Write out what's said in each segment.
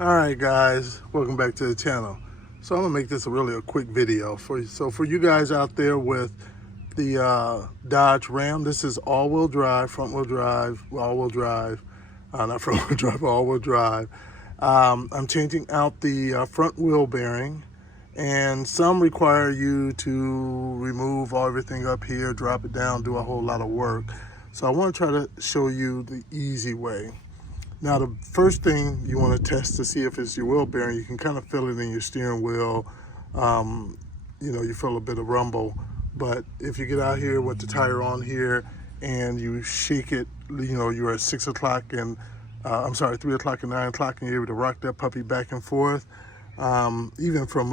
All right, guys, welcome back to the channel. So I'm gonna make this a quick video for you. So for you guys out there with the Dodge Ram, this is all-wheel drive, front-wheel drive, all-wheel drive, not front-wheel drive, all-wheel drive. I'm changing out the front wheel bearing, and some require you to remove everything up here, drop it down, do a whole lot of work. So I want to try to show you the easy way. Now, the first thing you want to test to see if it's your wheel bearing, you can kind of feel it in your steering wheel. You feel a bit of rumble. But if you get out here with the tire on here and you shake it, you're at 6 o'clock and, 3 o'clock and 9 o'clock, and you're able to rock that puppy back and forth, even from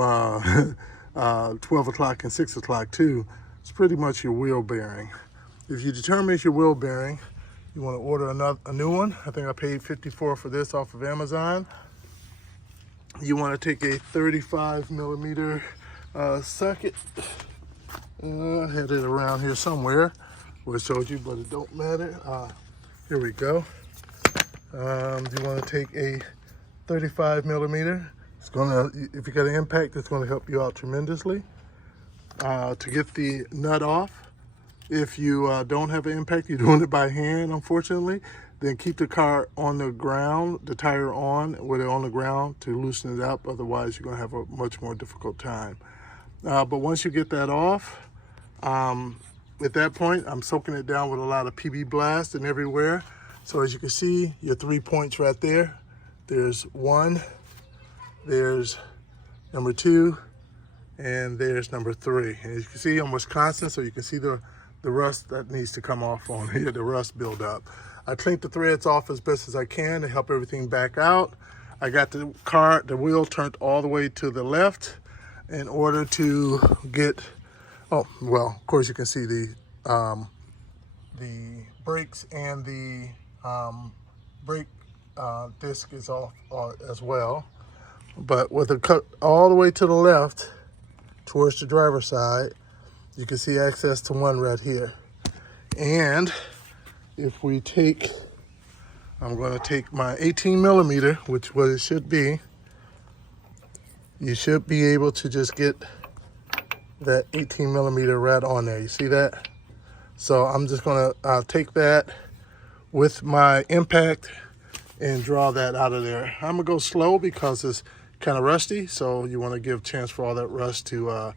12 o'clock and 6 o'clock too, it's pretty much your wheel bearing. If you determine it's your wheel bearing, you want to order a new one. I think I paid $54 for this off of Amazon. You want to take a 35 millimeter socket. I had it around here somewhere where I showed you, but it don't matter. Here we go. You want to take a 35 millimeter. It's gonna, if you got an impact, it's going to help you out tremendously. To get the nut off, if you don't have an impact, you're doing it by hand, unfortunately, then keep the car on the ground, the tire on, with it on the ground to loosen it up. Otherwise, you're going to have a much more difficult time. But once you get that off, at that point, I'm soaking it down with a lot of PB Blast and everywhere. So as you can see, your 3 points right there. There's one, there's number 2, and there's number 3. And as you can see, I'm Wisconsin, so you can see the rust that needs to come off on here, the rust build up. I cleaned the threads off as best as I can to help everything back out. I got the wheel turned all the way to the left in order to get, of course you can see the brakes and the brake disc is off as well. But with it cut all the way to the left towards the driver's side, you can see access to one right here. And if we take, I'm going to take my 18 millimeter, which what it should be. You should be able to just get that 18 millimeter right on there. You see that? So I'm just going to take that with my impact and draw that out of there. I'm going to go slow because it's kind of rusty. So you want to give a chance for all that rust to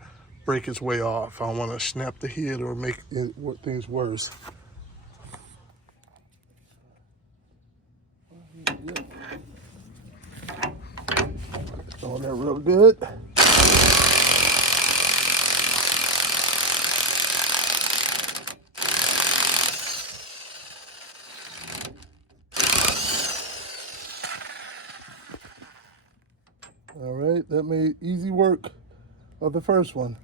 break its way off. I don't want to snap the head or make things worse. On there real good. All right, that made easy work of the first one.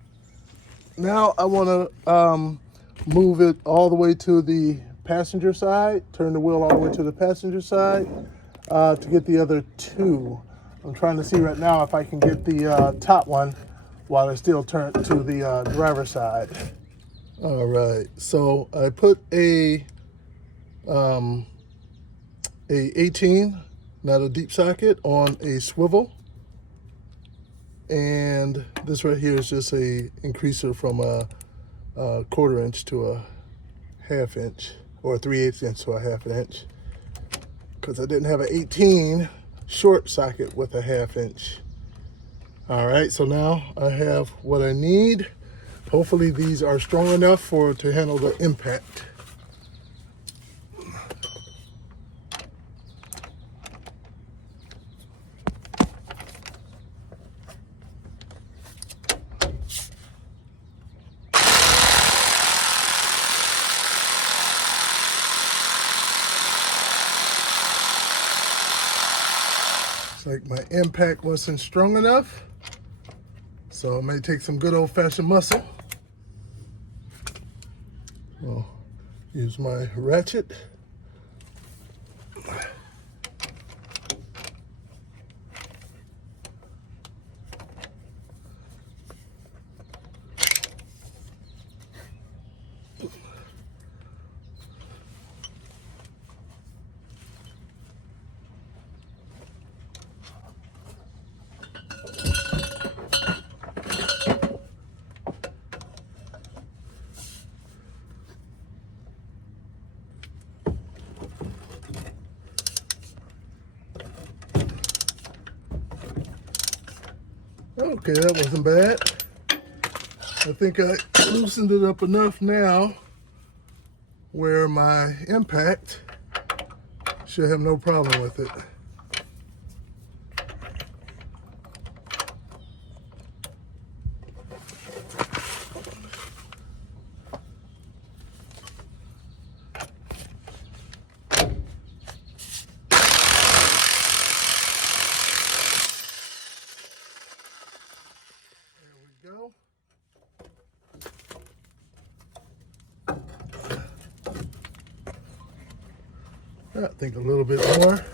Now I want to move it all the way to the passenger side, turn the wheel all the way to the passenger side to get the other 2. I'm trying to see right now if I can get the top one while it's still turned to the driver's side. All right, so I put a 18, not a deep socket, on a swivel. And this right here is just a increaser from a 1/4 inch to a 1/2 inch, or a 3/8 inch to a 1/2 inch, because I didn't have an 18 short socket with a 1/2 inch. All right, so now I have what I need. Hopefully these are strong enough to handle the impact. Like my impact wasn't strong enough, so it may take some good old-fashioned muscle. I'll use my ratchet. Okay, that wasn't bad. I think I loosened it up enough now where my impact should have no problem with it. Go. I think a little bit more.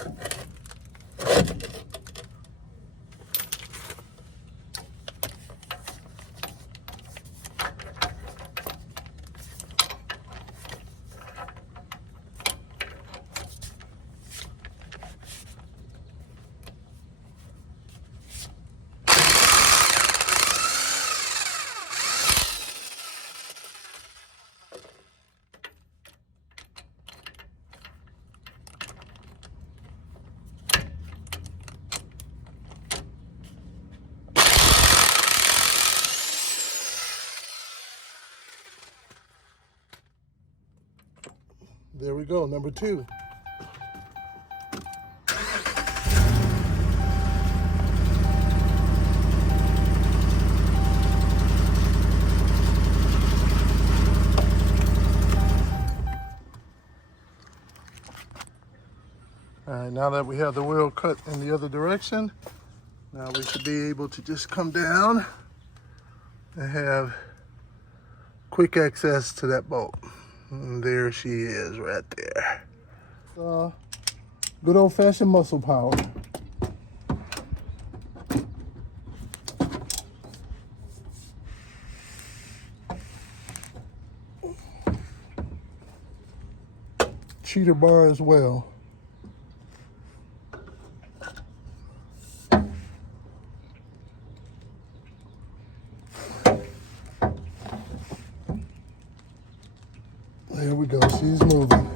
There we go, number 2. All right, now that we have the wheel cut in the other direction, now we should be able to just come down and have quick access to that bolt. And there she is right there. Good old-fashioned muscle power. Cheater bar as well. There we go, she's moving.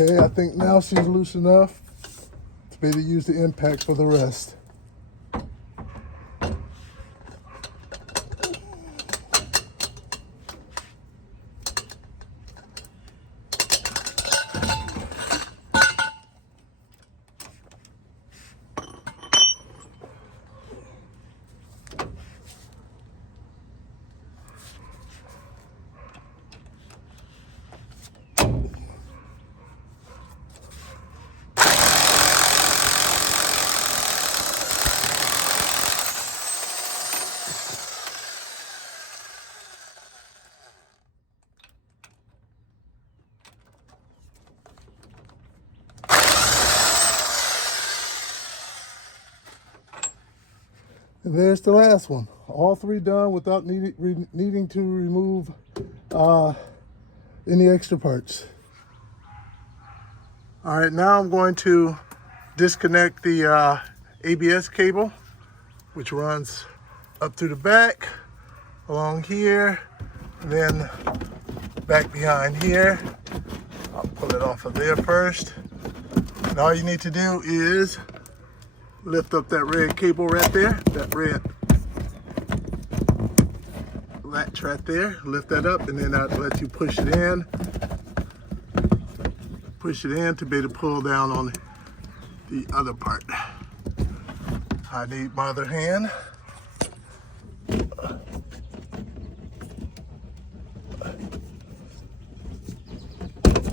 Okay, I think now she's loose enough to be able to use the impact for the rest. And there's the last one. All 3 done without needing to remove any extra parts. All right, now I'm going to disconnect the ABS cable, which runs up through the back, along here, and then back behind here. I'll pull it off of there first. And all you need to do is lift up that red cable right there, that red latch right there. Lift that up, and then I'll let you push it in. Push it in to be able to pull down on the other part. I need my other hand.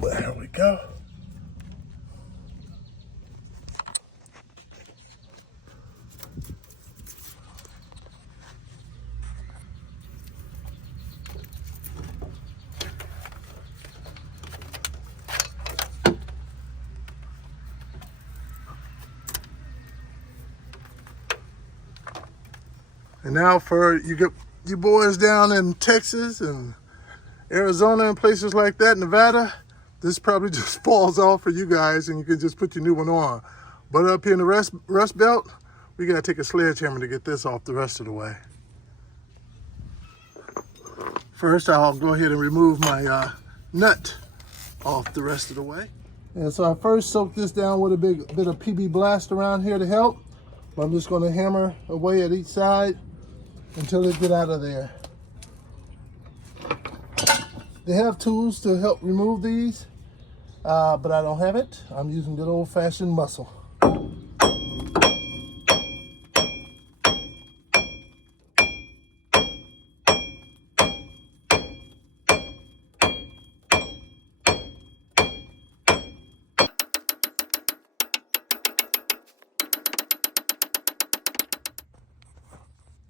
There we go. And now for you you boys down in Texas and Arizona and places like that, Nevada, this probably just falls off for you guys and you can just put your new one on. But up here in the Rust Belt, we gotta take a sledgehammer to get this off the rest of the way. First, I'll go ahead and remove my nut off the rest of the way. And so I first soaked this down with a bit of PB Blast around here to help. But I'm just gonna hammer away at each side until it get out of there. They have tools to help remove these, but I don't have it. I'm using good old-fashioned muscle.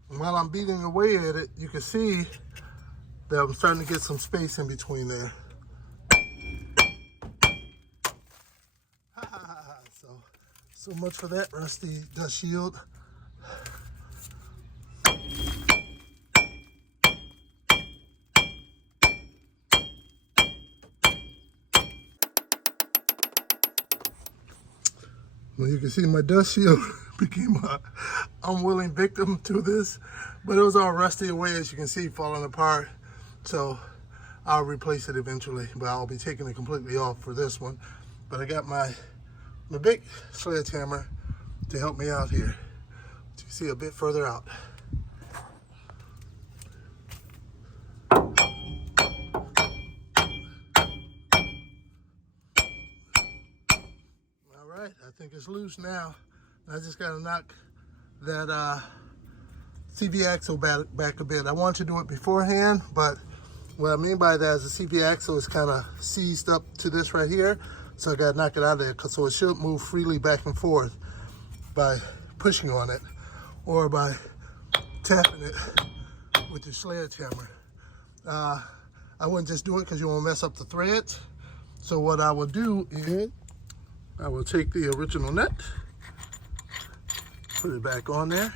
And while I'm beating away at it, you can see that I'm starting to get some space in between there. So much for that rusty dust shield. Well, you can see my dust shield became an unwilling victim to this, but it was all rusty away, as you can see, falling apart. So I'll replace it eventually, but I'll be taking it completely off for this one. But I got my big sledgehammer to help me out here. As you see, a bit further out. All right, I think it's loose now. I just gotta knock that CV axle back a bit. I wanted to do it beforehand, but what I mean by that is the CV axle is kind of seized up to this right here. So I gotta knock it out of there so it should move freely back and forth by pushing on it or by tapping it with your sledgehammer. I wouldn't just do it because you won't mess up the threads. So what I will do is I will take the original nut, put it back on there,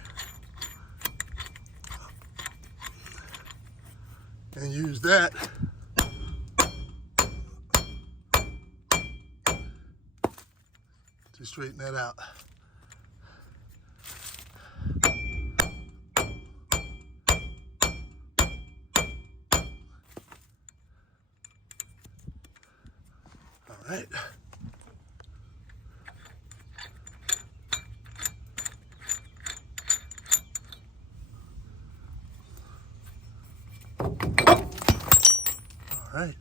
and use that to straighten that out. All right. All right.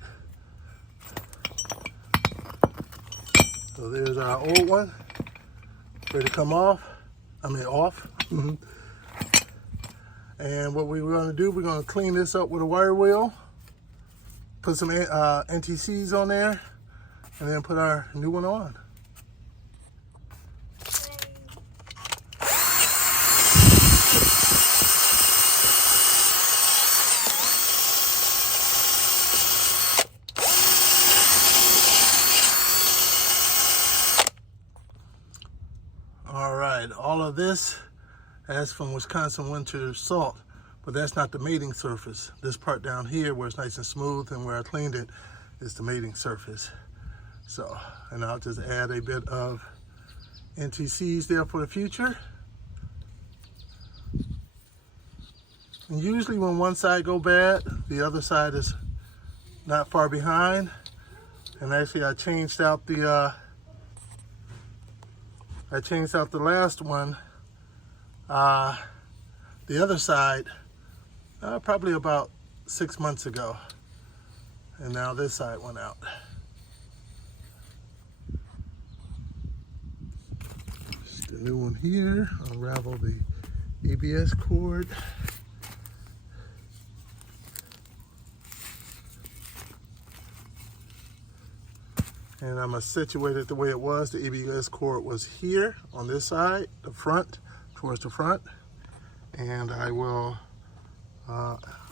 So there's our old one, ready to come off. Off. And what we're going to do, we're going to clean this up with a wire wheel, put some NTCs on there, and then put our new one on. All right, all of this that's from Wisconsin Winter Salt, but that's not the mating surface. This part down here where it's nice and smooth and where I cleaned it is the mating surface. So, and I'll just add a bit of NTCs there for the future. And usually when one side go bad, the other side is not far behind. And actually I changed out the last one, the other side, probably about 6 months ago. And now this side went out. Just a new one here. Unravel the ABS cord. And I'm gonna situate it the way it was. The ABS cord was here on this side, the front, towards the front. And I will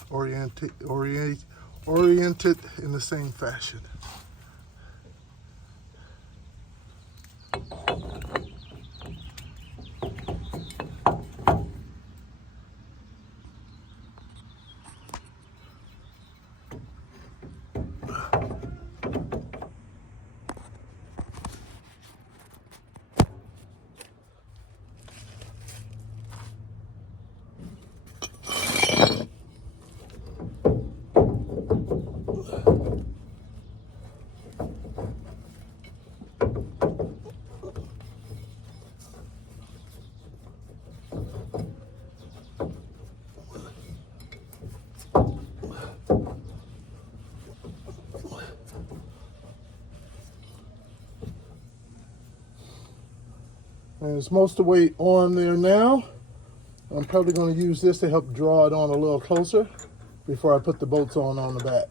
orient it in the same fashion. there's most of the weight on there now. I'm probably going to use this to help draw it on a little closer before I put the bolts on the back.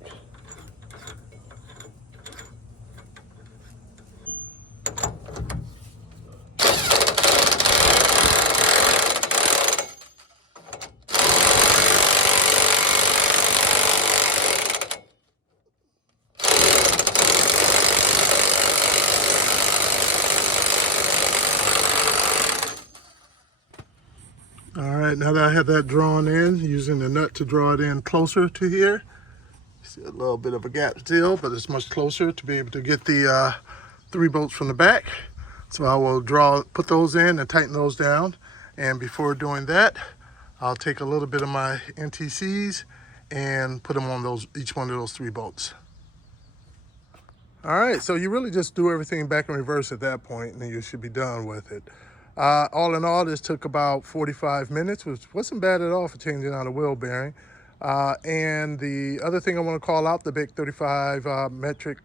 All right, now that I have that drawn in, using the nut to draw it in closer to here. See a little bit of a gap still, but it's much closer to be able to get the 3 bolts from the back. So I will put those in and tighten those down. And before doing that, I'll take a little bit of my NTCs and put them on each one of those 3 bolts. All right, so you really just do everything back in reverse at that point, and then you should be done with it. All in all, this took about 45 minutes, which wasn't bad at all for changing out a wheel bearing. And the other thing I want to call out, the big 35 metric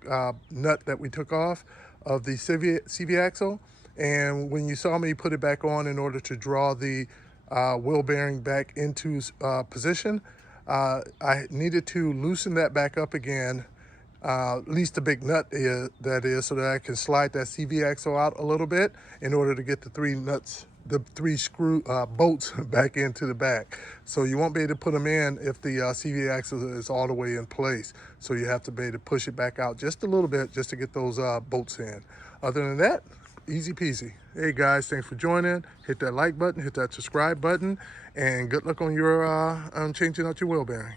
nut that we took off of the CV axle. And when you saw me put it back on in order to draw the wheel bearing back into position, I needed to loosen that back up again, at least the big nut that is, so that I can slide that CV axle out a little bit in order to get the 3 screw bolts back into the back. So you won't be able to put them in if the CV axle is all the way in place. So you have to be able to push it back out just a little bit just to get those bolts in. Other than that, easy peasy. Hey guys, thanks for joining. Hit that like button, hit that subscribe button, and good luck on your changing out your wheel bearing.